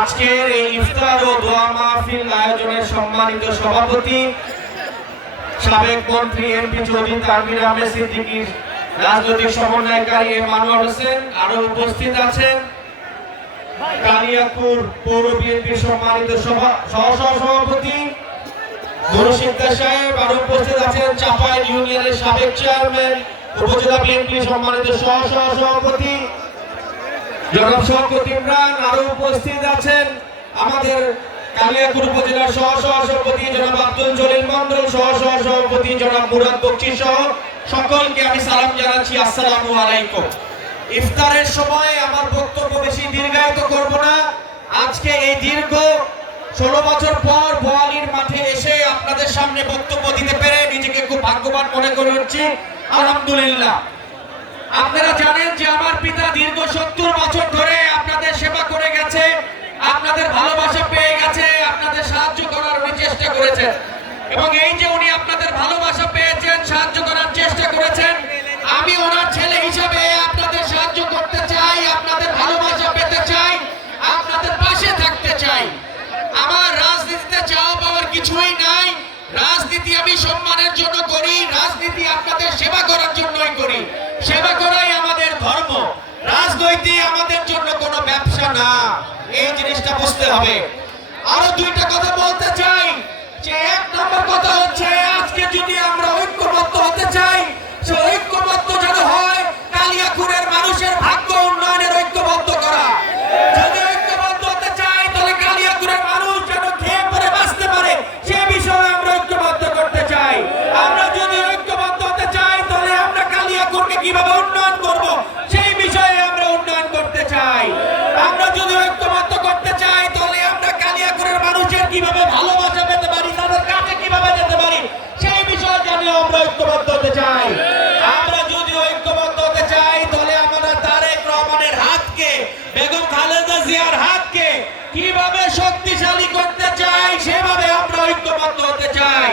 আজকের এই ইফতার ও দোয়া মাহফিল আয়োজনের সম্মানিত সভাপতি সাবেক মন্ত্রী এমপি চৌধুরী তানভীর আহমেদ সিদ্দিকী, রাজনৈতিক সমন্বয়কারী মানোয়ার হোসেন, আরো উপস্থিত আছেন কালিয়াকুর পৌর বিএনপির সম্মানিত সহ-সভাপতি মুর্শিদা সাহেব, আরো উপস্থিত আছেন চাপাইল ইউনিয়নের সাবেক চেয়ারম্যান উপজেলা বিএনপির সম্মানিত সহ-সভাপতি জনাব শওকত ইমরান, আরো উপস্থিত আছেন আমাদের কালিয়াকুর উপজেলার সহ-সভাপতি জনাব আব্দুল জলিল মন্ডল, সহ-সভাপতি জনাব মুরাদ বকশী সহ সকলকে আমি সালাম জানাচ্ছি, আসসালামু আলাইকুম। ইফতারের সময় আমার বক্তব্য বেশি দীর্ঘায়িত করব না। আজকে এই দীর্ঘ 16 বছর পর বোয়ালির মাঠে এসে আপনাদের সামনে বক্তব্য দিতে পেরে নিজেকে খুব ভাগ্যবান মনে করছি, আলহামদুলিল্লাহ। আপনারা জানেন যে আমার পিতা দীর্ঘ 70 বছর ধরে আপনাদের সেবা করে গেছে, আপনাদের ভালোবাসা পেয়ে গেছে, আপনাদের সাহায্য করার উনি চেষ্টা করেছেন, এবং এই যে উনি আপনাদের ভালোবাসা পেয়েছেন, সাহায্য করার চেষ্টা করেছেন, আমি ওনার ছেলে হিসেবে আপনাদের সাহায্য করতে চাই, আপনাদের ভালোবাসা পেতে চাই, আপনাদের পাশে থাকতে চাই। আমার রাজনীতিতে চাওয়া পাওয়ার কিছুই নাই। রাজনীতি আমি সম্মানের জন্য করি, রাজনীতি আপনাদের সেবা করার জন্যই করি। সেবা করাই আমাদের ধর্ম, রাজনীতি আমাদের জন্য কোনো ব্যবসা না, এই জিনিসটা বুঝতে হবে। আরো দুইটা কথা বলতে চাই, যে এক নম্বর কথা হচ্ছে আজকে যদি আমরা ঐক্যবদ্ধ হতে চাই, সে ঐক্যবদ্ধ যেন হয় কালিয়াকুরের মানুষের ভাগ্য উন্নয়নের ঐক্যবদ্ধ করা। যদি ঐক্যবদ্ধ হতে চাই তাহলে কালিয়াকুরের মানুষ যেন খেয়ে পরে বাঁচতে পারে, সে বিষয়ে আমরা ঐক্যবদ্ধ করতে চাই। আমরা যদি ঐক্যবদ্ধ হতে চাই তাহলে আমরা কালিয়াকুরকে কিভাবে উন্নয়ন করব সেই বিষয়ে আমরা উন্নয়ন করতে চাই। আমরা যদি ঐক্যবদ্ধ করতে চাই তাহলে আমরা কালিয়াকুরের মানুষের কিভাবে ভালোবাসা পেতে পারি, তাদের কাছে কিভাবে যেতে পারি সেই বিষয়ে জানিয়ে আমরা ঐক্যবদ্ধ হতে চাই। আমরা যদি ঐক্যবদ্ধ হতে চাই তাহলে আমরা তারেক রহমানের হাতকে, বেগম খালেদা জিয়ার হাতকে কিভাবে শক্তিশালী করতে চাই সেভাবে আমরা ঐক্যবদ্ধ হতে চাই।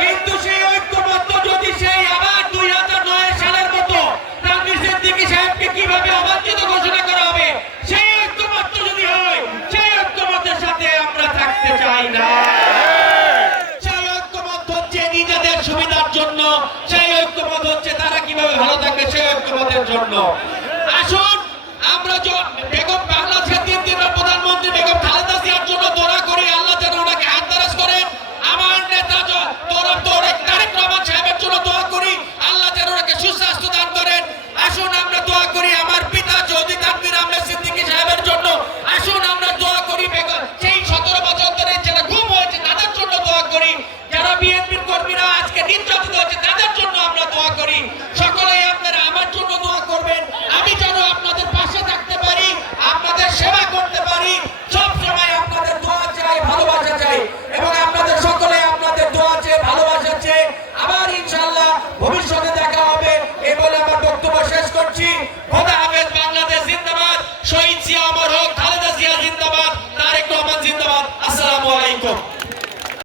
কিন্তু সেই ঐক্যবদ্ধ যদি সেই আবার 2009 সালের মতো তানভীর সিদ্দিকী সাহেবকে কিভাবে অবাঞ্ছিত ঘোষণা করা হবে, সেই ঐক্যবদ্ধ যদি হয়, সেই ঐক্যবদ্ধের সাথে আমরা থাকতে চাই না। সেই ঐক্যবদ্ধ হচ্ছে নিজেদের সুবিধার জন্য, সেই ঐক্যবদ্ধ হচ্ছে তারা কিভাবে ভালো থাকবে সেই ঐক্যবদ্ধের জন্য। আসুন আমরা বেগম